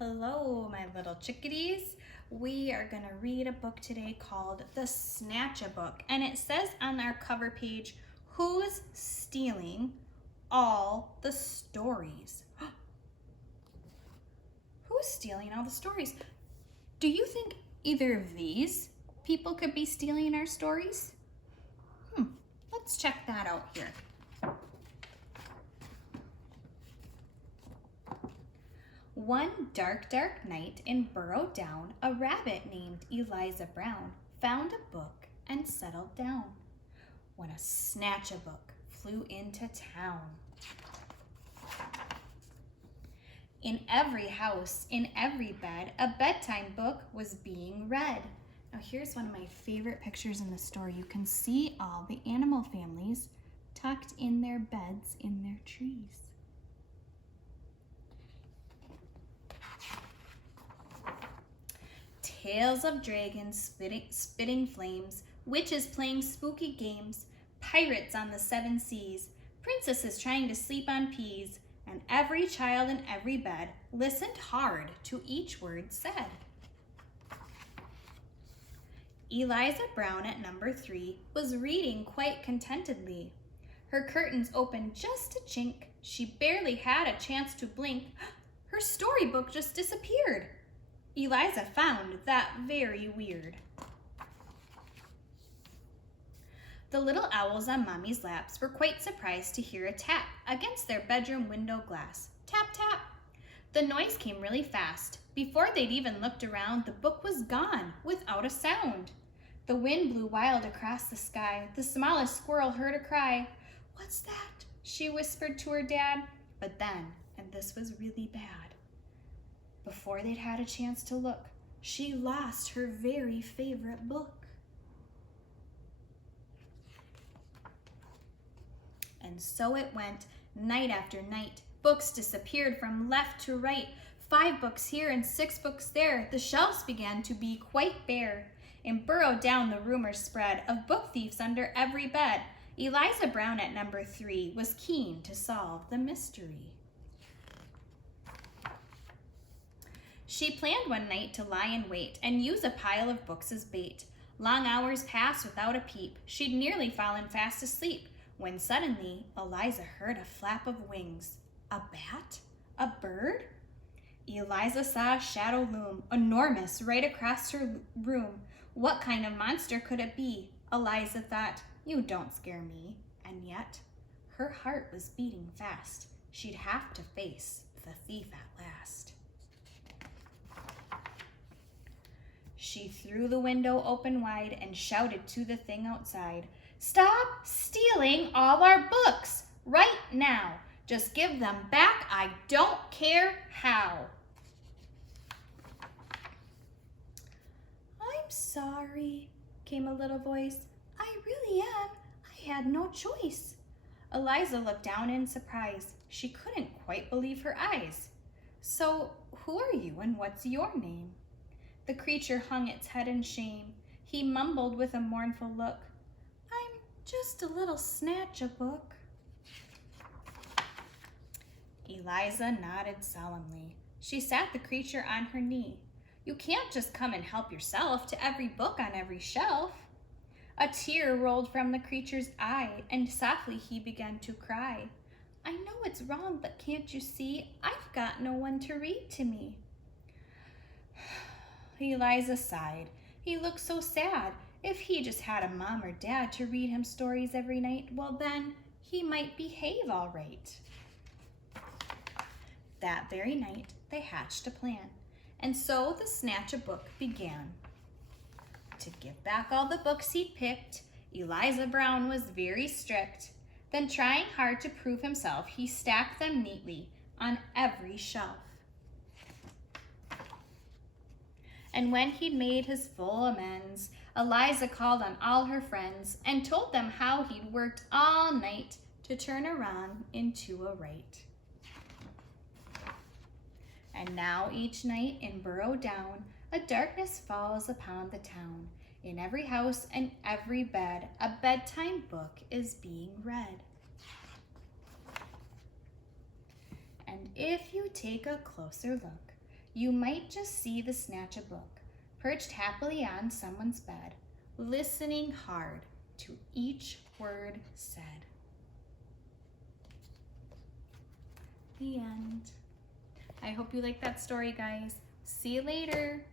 Hello, my little chickadees. We are going to read a book today called The Snatchabook. And it says on our cover page, who's stealing all the stories? Who's stealing all the stories? Do you think either of these people could be stealing our stories? Let's check that out here. One dark night in Burrow Down, a rabbit named Eliza Brown found a book and settled down when a Snatchabook flew into town. In every house, in every bed, a bedtime book was being read. Now here's one of my favorite pictures in the story. You can see all the animal families tucked in their beds in their trees. Tales of dragons spitting flames, witches playing spooky games, pirates on the seven seas, princesses trying to sleep on peas, and every child in every bed listened hard to each word said. Eliza Brown at number 3 was reading quite contentedly. Her curtains opened just a chink. She barely had a chance to blink. Her storybook just disappeared. Eliza found that very weird. The little owls on Mommy's laps were quite surprised to hear a tap against their bedroom window glass. Tap, tap. The noise came really fast. Before they'd even looked around, the book was gone without a sound. The wind blew wild across the sky. The smallest squirrel heard a cry. "What's that?" she whispered to her dad. But then, and this was really bad, before they'd had a chance to look, she lost her very favorite book. And so it went, night after night. Books disappeared from left to right. 5 books here and 6 books there. The shelves began to be quite bare. In Burrow Down the rumors spread of book thieves under every bed. Eliza Brown at number 3 was keen to solve the mystery. She planned one night to lie in wait and use a pile of books as bait. Long hours passed without a peep. She'd nearly fallen fast asleep when suddenly Eliza heard a flap of wings. A bat? A bird? Eliza saw a shadow loom, enormous, right across her room. What kind of monster could it be? Eliza thought, "You don't scare me." And yet, her heart was beating fast. She'd have to face the thief at last. She threw the window open wide and shouted to the thing outside, "Stop stealing all our books right now. Just give them back. I don't care how." "I'm sorry," came a little voice. "I really am. I had no choice." Eliza looked down in surprise. She couldn't quite believe her eyes. "So, who are you and what's your name?" The creature hung its head in shame. He mumbled with a mournful look, "I'm just a little Snatchabook." Eliza nodded solemnly. She sat the creature on her knee. "You can't just come and help yourself to every book on every shelf." A tear rolled from the creature's eye, and softly he began to cry. "I know it's wrong, but can't you see? I've got no one to read to me." Eliza sighed. He looked so sad. If he just had a mom or dad to read him stories every night, well then, he might behave all right. That very night, they hatched a plan, and so the Snatchabook began. To give back all the books he'd picked, Eliza Brown was very strict. Then, trying hard to prove himself, he stacked them neatly on every shelf. And when he'd made his full amends, Eliza called on all her friends and told them how he'd worked all night to turn a wrong into a right. And now each night in Burrow Down, a darkness falls upon the town. In every house and every bed, a bedtime book is being read. And if you take a closer look, You might just see the Snatchabook, perched happily on someone's bed, listening hard to each word said. The end. I hope you liked that story, guys. See you later.